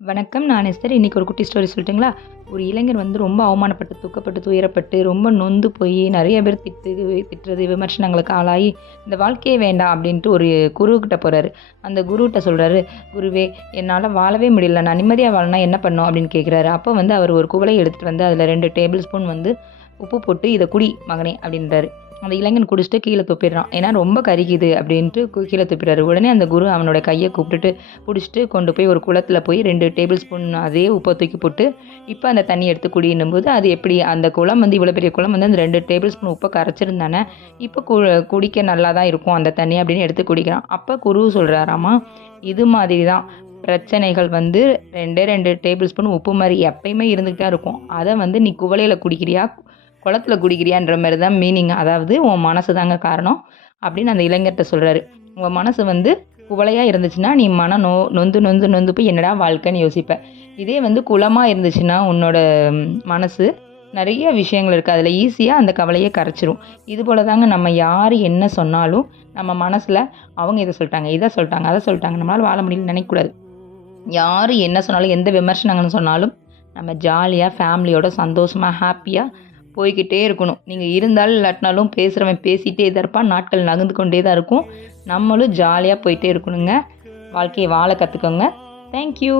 வணக்கம். நான் எஸ்தர். இன்னைக்கு ஒரு குட்டி ஸ்டோரி சொல்லட்டுங்களா? ஒரு இளைஞர் ரொம்ப அவமானப்பட்டு, துக்கப்பட்டு, துயரப்பட்டு, ரொம்ப நொந்து போய் நெறைய பேர் திட்டுறது, விமர்சனங்களுக்கு ஆளாகி, இந்த வாழ்க்கையே வேண்டாம் அப்படின்ட்டு ஒரு குருக்கிட்ட போறாரு. அந்த குருட்ட சொல்றாரு, "குருவே, என்னால வாழவே முடியல. நான் நிம்மதியா வாழணும்னா என்ன பண்ணணும்?" அப்படின்னு கேட்குறாரு. அப்போ அவர் ஒரு குவளைய எடுத்துட்டு வந்து அதில 2 டேபிள் ஸ்பூன் உப்பு போட்டு, "இத குடி மகனே" அப்படின்றாரு. அந்த இளைஞன் குடிச்சிட்டு கீழ துப்பிடுறான். ஏன்னா ரொம்ப கரிக்குது அப்படின்ட்டு கீழ துப்பிடுறாரு. உடனே அந்த குரு அவனோட கைய கூப்பிட்டுட்டு புடிச்சிட்டு கொண்டு போய் ஒரு குளத்துல போய் 2 டேபிள் ஸ்பூன் அதே உப்ப தூக்கி போட்டு, இப்ப அந்த தண்ணீய எடுத்து குடின்னும்போது, அது எப்படி அந்த குளம் இவ்வளோ பெரிய குளம் அந்த 2 டேபிள் ஸ்பூன் உப்ப கரைச்சிருந்தானே, இப்ப குடிக்க நல்லா தான் இருக்கும் அந்த தண்ணி அப்படின்னு எடுத்து குடிக்கிறான். அப்ப குரு சொல்றாராமா, "இது மாதிரி தான் பிரச்சனைகள் 2 டேபிள் ஸ்பூன் உப்பு மாரி எப்பயுமே இருந்துகிட்டு தான் இருக்கும். அத நீ குவளையில குடிக்கிறியா? குளத்துல குடிக்கிறியான்ற மாரி தான் மீனிங். அதாவது உன் மனசு தாங்க காரணம்." அப்படின்னு அந்த இளைஞர்ட்ட சொல்றாரு. உங்க மனசு குவளையா இருந்துச்சுன்னா, நீ மனம் நொந்து நொந்து நொந்து போய் என்னடா வாழ்க்கைன்னு யோசிப்ப. இதே குளமா இருந்துச்சுன்னா, உன்னோட மனசு நெறைய விஷயங்கள் இருக்கு. அதில ஈஸியா அந்த கவலைய கரைச்சிரும். இது போல தாங்க நம்ம யாரு என்ன சொன்னாலும், நம்ம மனசுல அவங்க இத சொல்ட்டாங்க, இத சொல்ட்டாங்க, அத சொல்ட்டாங்க. நம்மளால வாழ முடியலன்னு நெனைக்கக்கூடாது. யாரு என்ன சொன்னாலும், எந்த விமர்சனங்கள்னு சொன்னாலும், நம்ம ஜாலியா ஃபேமிலியோட சந்தோஷமா, ஹேப்பியா போய்க்கிட்டே இருக்கணும். நீங்க இருந்தாலும் இல்லாட்டினாலும் பேசுறவன் பேசிட்டே தான் இருப்பான். நாட்கள் நகர்ந்து கொண்டே தான் இருக்கும். நம்மளும் ஜாலியா போயிட்டே இருக்கணுங்க. வாழ்க்கைய வாழ கத்துக்கோங்க. Thank you.